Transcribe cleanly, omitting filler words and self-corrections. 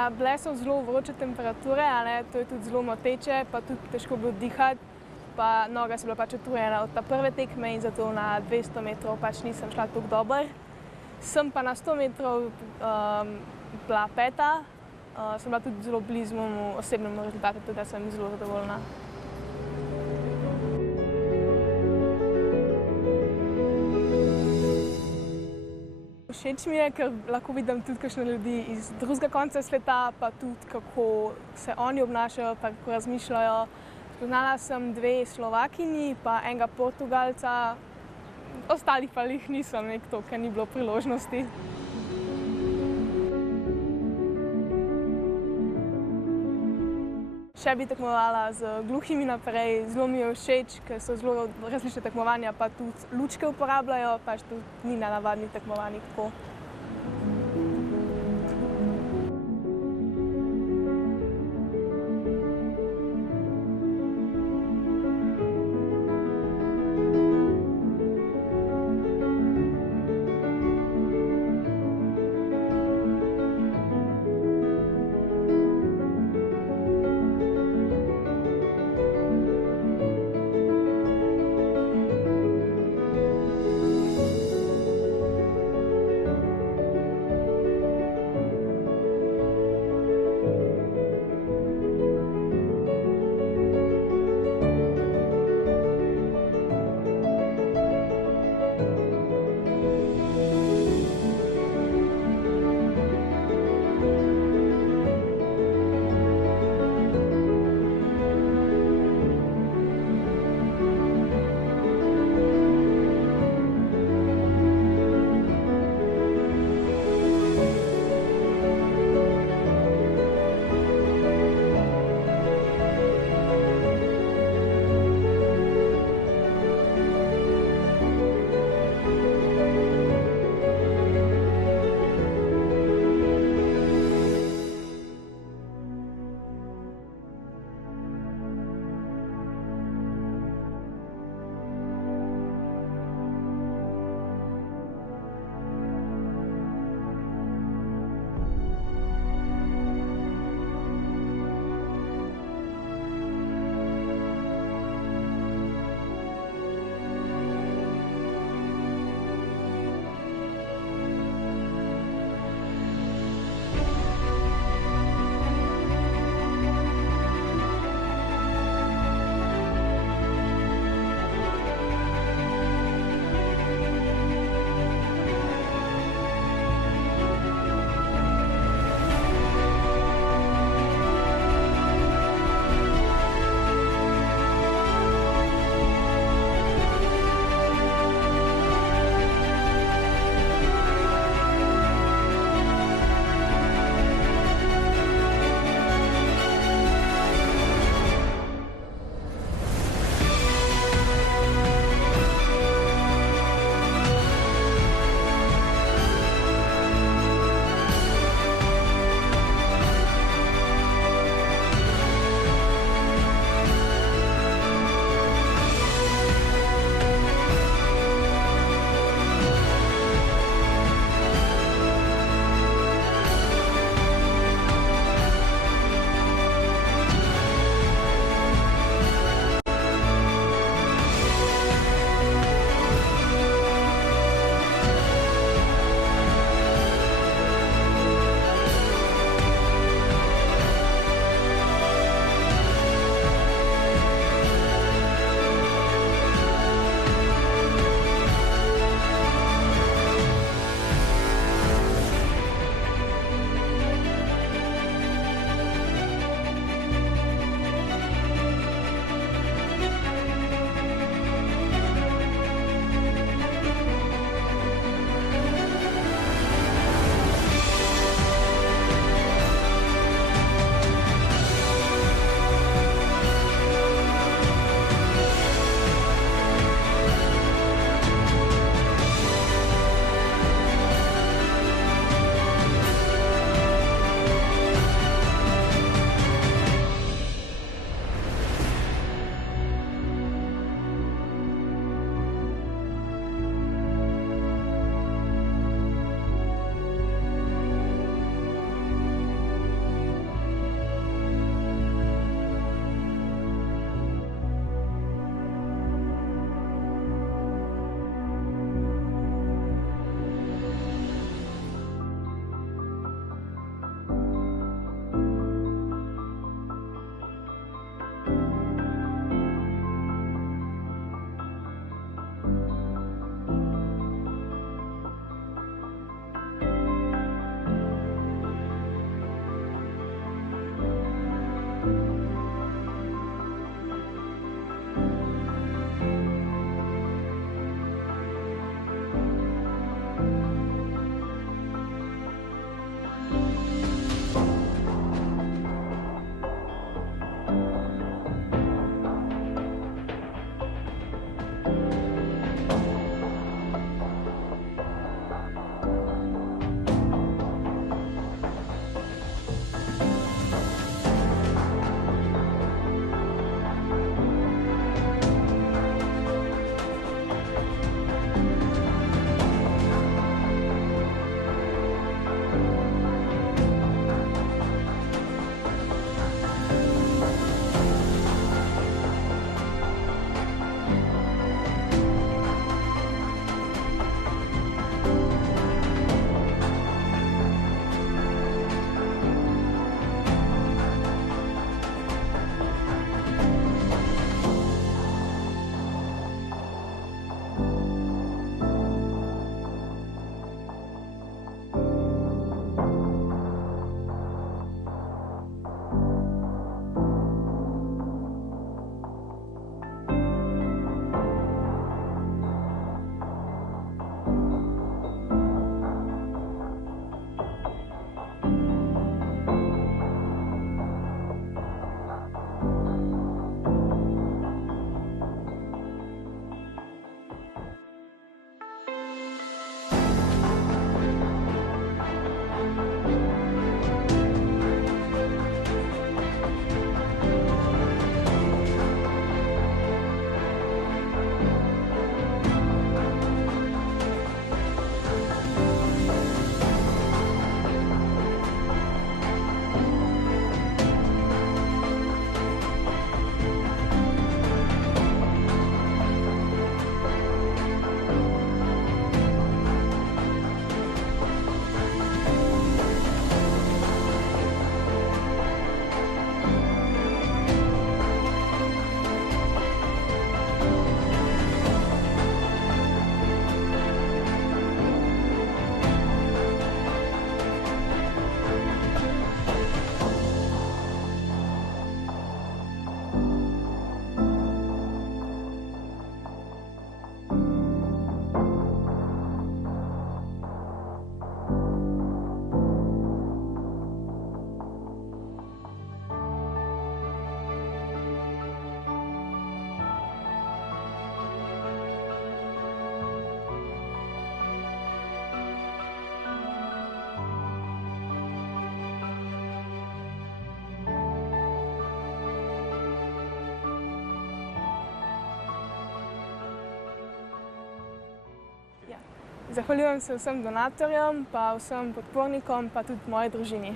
Ja, bile so zelo vroče temperature, a ne, to je tudi zelo moteče, pa tudi težko bilo dihati, pa noga so bila pač utrujena od ta prve tekme in zato na 200 metrov pač nisem šla tako dobro. Sem pa na 100 metrov bila peta, sem bila tudi zelo blizu mojemu osebnemu rezultatu, tudi da sem zelo zadovoljna. Všeč mi je, ker lahko vidim tudi kakšne ljudi iz drugega konca sveta, pa tudi kako se oni obnašajo, pa kako razmišljajo. Spoznala sem 2 Slovakinji, pa enega Portugalca, ostalih pa jih nisem nekaj, ker ni bilo priložnosti. Še bi tekmovala z gluhimi naprej, zelo mi je všeč, ker so zelo različne tekmovanja, pa tudi lučke uporabljajo, pač tudi ni na navadnih tekmovanjih tako. Zahvaljujem se vsem donatorjem, pa vsem podpornikom, pa tudi moji družini.